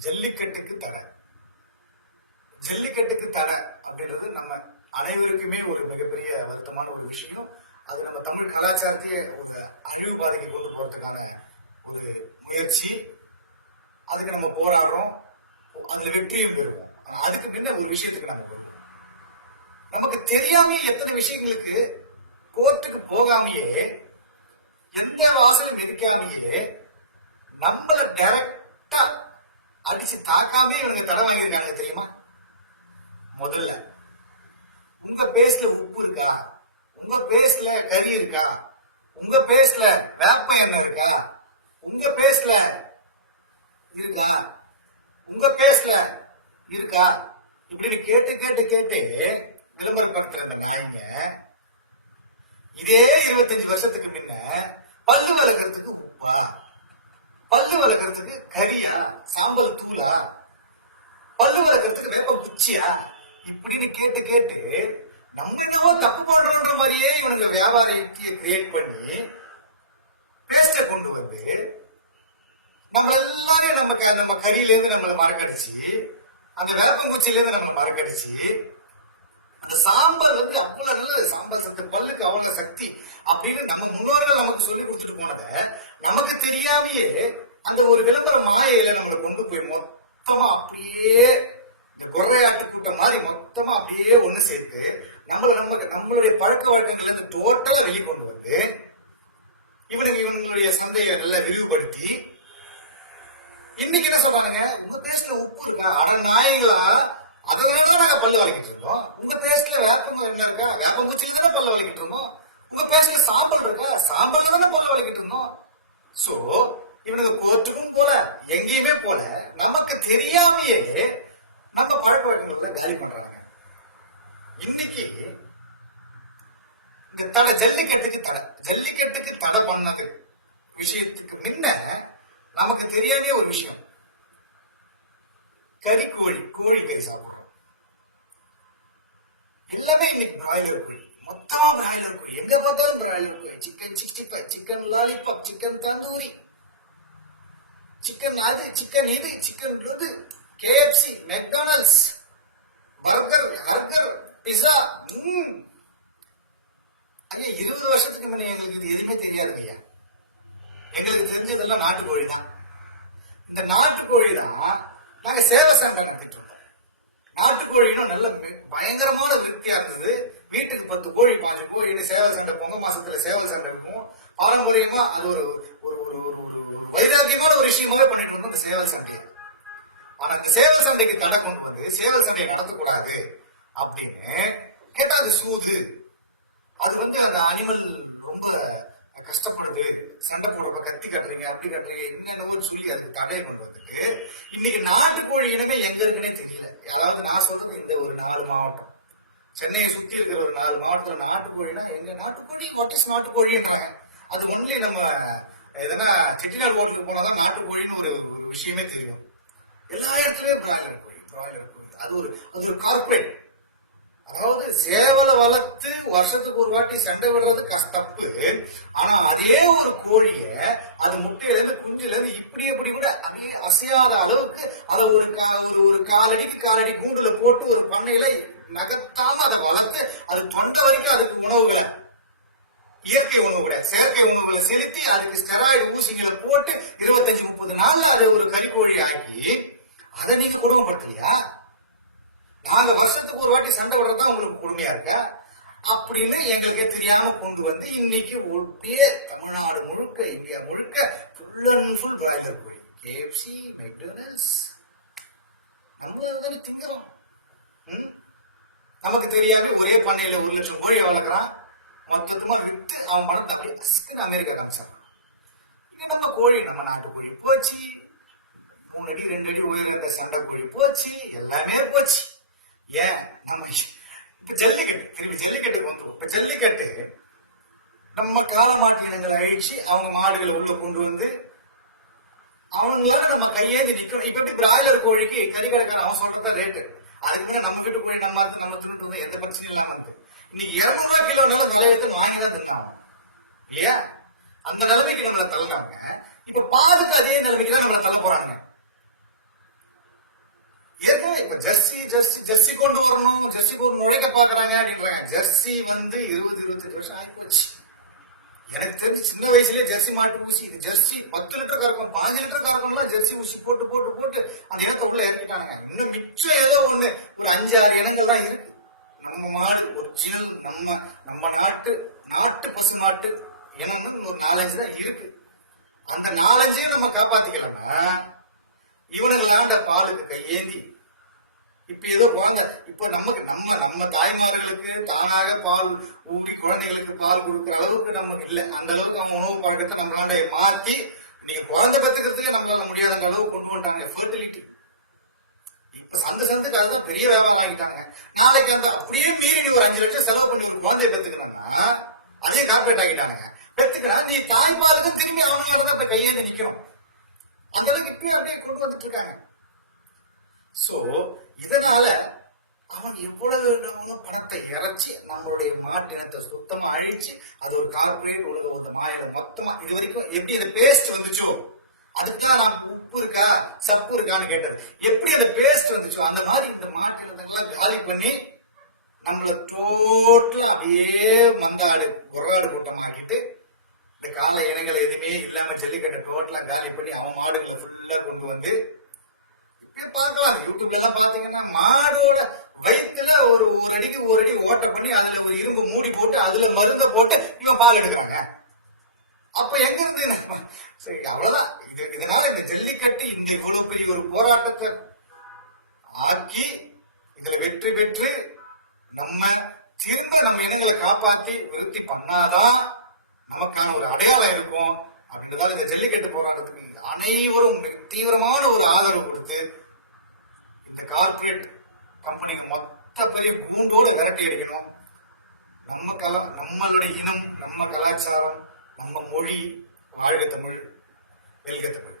ஜல்லிக்கட்டுக்கு தடை. ஜல்லிக்கட்டுக்கு தடை அப்படின்றது நம்ம அனைவருக்குமே ஒரு மிகப்பெரிய வருத்தமான ஒரு விஷயம். அது நம்ம தமிழ் கலாச்சாரத்தையே ஒரு அழிவு பாதைக்கு கொண்டு போறதுக்கான ஒரு முயற்சி. அதுக்கு நம்ம போராடுறோம், அதுல வெற்றியும் பெறுவோம். அதுக்கு முன்ன ஒரு விஷயத்துக்கு நம்ம நமக்கு தெரியாம எத்தனை விஷயங்களுக்கு கோர்ட்டுக்கு போகாமையே எந்த வாசலும் மிதிக்காமையே நம்மள டைரக்டா அடிச்சு தாக்காமே இவனுக்கு தடை வாங்கியிருக்காங்க தெரியுமா? முதல்ல உங்க பேஸ்ல உப்பு இருக்கா, உங்க பேஸ்ல கறி இருக்கா, உங்க பேஸ்ல வேப்ப எண்ணெய் இருக்கா, உங்க பேஸ்ல இருக்கா, உங்க பேஸ்ல இருக்கா, இப்படின்னு கேட்டு கேட்டு கேட்டு விளம்பரப்படுத்துற அந்த நாயங்க இதே 25 வருஷத்துக்கு முன்ன பல்லு வளர்க்கறதுக்கு உப்பா, பல்லு வளர்க்கறதுக்கு கரியா, சாம்பல் தூளா, பல்லு வளர்க்கறதுக்கு வேப்ப குச்சியா, இப்படின்னு கேட்டு கேட்டு நம்ம என்னவோ தப்பு பண்றோன்ற மாதிரியே இவனுங்க வியாபாரத்தை கிரியேட் பண்ணி பேஸ்ட கொண்டு வந்து நம்ம எல்லாரையும் நம்ம கரியில இருந்து நம்மளை மறக்கடிச்சு, அந்த வேப்பங்குச்சியில இருந்து நம்மளை மறக்கடிச்சு, அந்த சாம்பல் வந்து அவ்வளவு நல்லது, சாம்பல் சத்து பல்லுக்கு அவ்வளவு சக்தி அப்படின்னு நம்ம முன்னோர்கள் நமக்கு சொல்லி கொடுத்துட்டு போனத நமக்கு தெரியாமையே அந்த ஒரு விளம்பர மாயையில நம்மளை கொண்டு போய் மொத்தமா அப்படியே இந்த குறையாட்டு கூட்டம் மாதிரி மொத்தமா அப்படியே ஒண்ணு சேர்த்து நம்மளுடைய பழக்க வழக்கங்கள்ல இருந்து டோட்டலா வெளிக்கொண்டு வந்து இவனுங்களுடைய சந்தையை நல்லா விரிவுபடுத்தி இன்னைக்கு என்ன சொல்றானுங்க, உங்க பேஸ்ல உப்பு இருக்கா, அட நாயங்களா, அதனாலதான் நாங்க பல்லு வலிக்கிட்டு இருக்கோம். உங்க பேஸ்ல வேப்பம் என்ன இருக்கா, வேப்பங்குச்சியில தானே பல்லு வலிக்கிட்டு இருந்தோம். உங்க பேஸ்ல சாம்பல் இருக்கா, சாம்பல் தானே பல்லு வலிக்கிட்டு இருந்தோம். சோ இவனுக்கு கோர்ட்டுக்கும் போல எங்கேயுமே போல நமக்கு தெரியாமையே நம்ம பழக்க வழக்கங்கள்ல காலி பண்றாங்க. இன்னைக்கு இந்த தடை, ஜல்லிக்கட்டுக்கு தடை பண்ணது விஷயத்துக்கு முன்ன நமக்கு தெரியாதே ஒரு விஷயம், கோழி கறி சாப்பிடுறோம். எல்லாமே இன்னைக்கு பிராய்லர் கோழி, மொத்தம் பிராய்லர் கோழி, எங்க பார்த்தாலும் பிராய்லர் கோழி. Chicken 65, chicken lollipop, chicken tandoori, chicken அது, சிக்கன் இது, சிக்கன் இது, KFC, மெக்டானல்ட்ஸ், பர்கர், பிஸா. ஐயா 20 வருஷத்துக்கு முன்ன எங்களுக்கு இது எதுவுமே தெரியாதுங்க ஐயா. எங்களுக்கு தெரிஞ்சதெல்லாம் நாட்டுக்கோழி தான். இந்த நாட்டுக்கோழி தான் நாங்க சேவை சண்டை நடத்திட்டு இருந்தோம். நாட்டுக்கோழினும் நல்ல பயங்கரமான விருத்தியா இருந்தது. வீட்டுக்கு 10 கோழி 5 கோழின்னு சேவல் சண்டை, பொங்க மாசத்துல சேவல் சண்டை இருக்கும். பாரம்பரியமா அது ஒரு வைராக்கியமான ஒரு விஷயமாவே பண்ணிட்டு இருந்தோம் இந்த சேவல் சண்டையை. ஆனா இந்த சேவல் சண்டைக்கு தடை கொண்டு வந்து சேவல் சண்டையை நடத்தக்கூடாது அப்படின்னு கேட்டா அது சூது, அது வந்து அந்த அனிமல் ரொம்ப கஷ்டப்படுது, சண்டை போடுறப்ப கத்தி கட்டுறீங்க, அப்படி கட்டுறீங்க, என்னென்னவோ சொல்லி அதுக்கு தடையை கொண்டு வந்துட்டு இன்னைக்கு நாட்டுக்கோழி இனமே எங்க இருக்குன்னே தெரியல. அதாவது நான் சொல்றது இந்த ஒரு 4 மாவட்டம், சென்னையை சுத்தி இருக்கிற ஒரு 4 மாவட்டத்துல நாட்டுக்கோழினா எங்க நாட்டுக்கோழி, வாட் இஸ் நாட்டுக்கோழின்றாங்க. அது ஒன்லி நம்ம எதனா செட்டிநாடு ஹோட்டலுக்கு போனாதான் நாட்டுக்கோழின்னு ஒரு விஷயமே தெரியும். எல்லா இடத்துலயும் பிராய்லர் கோழி. அது ஒரு கார்பரேட். அதாவது சேவலை வளர்த்து வருஷத்துக்கு ஒரு வாட்டி சண்டை விடுறது தப்பு. ஆனா அதே ஒரு கோழிய அது முட்டையில இருந்து குஞ்சுல இருந்து இப்படி கூட அப்படியே அசையாத அளவுக்கு அதை ஒரு காலடி கூண்டுல போட்டு ஒரு பண்ணையில நகர்த்தாம அதை வளர்த்து அது தொண்டை வரைக்கும் அதுக்கு உணவுகளை, இயற்கை உணவு கூட செயற்கை உணவுகளை செலுத்தி அதுக்கு ஸ்டெராய்டு ஊசிகளை போட்டு 25-30 நாள்ல அதை ஒரு கறிக்கோழி ஆக்கி அதை நீங்க குடும்பப்படுத்தலையா? நாங்க வருஷத்துக்கு ஒரு வாட்டி சண்டை விடுறதுதான் உங்களுக்கு கொடுமையா இருக்க அப்படின்னு எங்களுக்கே தெரியாம கொண்டு வந்து இன்னைக்கு அப்படியே தமிழ்நாடு முழுக்க, இந்தியா முழுக்க ஃபுல் அண்ட் ஃபுல் பிராய்லர் கோழி, KFC, மெக்டானல்ட்ஸ், நம்ம திங்கிறோம். நமக்கு தெரியாம ஒரே பண்ணையில 1 லட்சம் கோழியை வளர்க்குறான், மொத்தமா வித்து அவன் பணத்தை அப்படியே அமெரிக்கா காமிச்சான். இங்க நம்ம கோழி, நம்ம நாட்டு கோழி போச்சு, 3 அடி 2 அடி உயர இந்த சண்டை கோழி போச்சு, எல்லாமே போச்சு. ஏன் நம்ம இப்ப திருப்பி ஜல்லிக்கட்டுக்கு வந்துடும். இப்ப ஜல்லிக்கட்டு நம்ம காலமாட்டு இனங்களை அழிச்சு அவங்க மாடுகளை உள்ள கொண்டு வந்து அவங்களால நம்ம கையேதி நிக்கணும். இப்ப எப்படி பிராய்லர் கோழிக்கு கறிக்கடைக்காரன் அவன் சொல்றத ரேட்டு, அதுக்கு மேல நம்ம வீட்டு கோழி நம்ம தின்னுட்டு இருந்தா எந்த பிரச்சனையும் இல்லாம இருக்கு. இன்னைக்கு 200 ரூபாய் கிலோனால தலையெடுத்து வாங்கிதான் தின்னாங்க இல்லையா? அந்த நிலைமைக்கு நம்மளை தள்ளுறாங்க. இப்ப பாலுக்கு அதே நிலைமைக்கு தான் நம்மளை தள்ள போறாங்க. ஏற்கனவே இப்ப ஜெர்சி ஜெர்சி ஜெர்சி கொண்டு வரணும், ஜெர்சி கொண்டு நுழைக்க பாக்குறாங்க அப்படின்றாங்க. ஜெர்சி வந்து 20-25 வருஷம் ஆயிப்போச்சு. எனக்கு தெரிஞ்சு சின்ன வயசுலயே ஜெர்சி மாட்டு ஊசி, இது ஜெர்சி 10 லிட்டர் கறக்கும் 5 லிட்டர் கறக்கும்லாம் ஜெர்சி ஊசி போட்டு போட்டு போட்டு அந்த இடத்த உள்ள இறக்கிட்டானுங்க. இன்னும் மிச்சம் ஏதோ ஒண்ணு ஒரு 5-6 இனங்கள் தான் இருக்கு. நம்ம மாடு ஒரிஜினல் நம்ம நாட்டு பசு மாட்டு இனம்னு ஒரு 4-5 தான் இருக்கு. அந்த 4-5 நம்ம காப்பாத்திக்கலன்னா இவனுங்களாண்ட பாலுக்கு கையேந்தி இப்ப ஏதோ போங்க. இப்ப நம்ம தாய்மார்களுக்கு தானாக பால் ஊட்டி குழந்தைகளுக்கு பால் கொடுக்குற அளவுக்கு நமக்கு இல்லை. அந்த அளவுக்கு அவங்க உணவு பழக்கத்தை நம்மளாண்ட மாத்தி இன்னைக்கு குழந்தை பத்துக்கிறதுக்கே நம்மளால முடியாத அந்த அளவுக்கு கொண்டு வந்துட்டாங்க. ஃபெர்டிலிட்டி இப்ப சந்துக்கு அதுதான் பெரிய வியாபாரம் ஆகிட்டாங்க. நாளைக்கு அந்த அப்படியே மீறி நீ ஒரு 5 லட்சம் செலவு பண்ணி ஒரு குழந்தைய பெத்துக்கணும்னா அதே கார்பரேட் ஆகிட்டானுங்க. பெத்துக்கிறா நீ தாய்ப்பாலுக்கு திரும்பி அவங்களாலதான் இப்ப கையேந்து நிக்கணும். அந்த அளவுக்கு இப்பயும் அப்படியே கொண்டு வந்துட்டு இருக்காங்க. சோ இதனால அவன் எவ்வளவு பணத்தை இறைச்சி நம்மளுடைய மாட்டினத்தை சுத்தமா அழிச்சு அது ஒரு கார்பரேட் உலக மாயில மொத்தமா இது வரைக்கும் எப்படி அந்த பேஸ்ட் வந்துச்சோ அதுக்குதான் நான் உப்பு இருக்கா சப்பு இருக்கான்னு கேட்டது. எப்படி அந்த பேஸ்ட் வந்துச்சோ அந்த மாதிரி இந்த மாட்டினத்தெல்லாம் காலி பண்ணி நம்மள டோட்டலா அப்படியே மந்தாடு குரவாடு கூட்டமாக்கிட்டு இந்த கால இனங்களை எதுவுமே இல்லாம ஜல்லிக்கட்டை டோட்டலா காலி பண்ணி அவன் மாடுகளை ஃபுல்லா கொண்டு வந்து பார்க்கலாம். யூடியூப்ல எல்லாம் பாத்தீங்கன்னா மாடோட வயிற்றுல ஒரு அடிக்கு ஒரு அடி ஓட்ட பண்ணி அதுல ஒரு இரும்பு மூடி போட்டு அதுல மருந்த போட்டு இவன் பால் எடுக்கிறாங்க. அப்ப எங்க இருந்து சரி அவ்வளவுதான். இதனால இந்த ஜல்லிக்கட்டு இந்த இவ்வளவு பெரிய ஒரு போராட்டத்தை ஆக்கி இதுல வெற்றி பெற்று நம்ம திரும்ப நம்ம இனங்களை காப்பாத்தி விருத்தி பண்ணாதான் நமக்கான ஒரு அடையாளம் இருக்கும். அப்படின்றதால இந்த ஜல்லிக்கட்டு போராட்டத்துக்கு அனைவரும் மிக தீவிரமான ஒரு ஆதரவு கொடுத்து இந்த கார்பரேட் கம்பெனிக்கு மொத்த பெரிய கூண்டோட விரட்டி அடிக்கணும். நம்மளுடைய இனம், நம்ம கலாச்சாரம், நம்ம மொழி, வாழ்க தமிழ், வெல்க தமிழ்.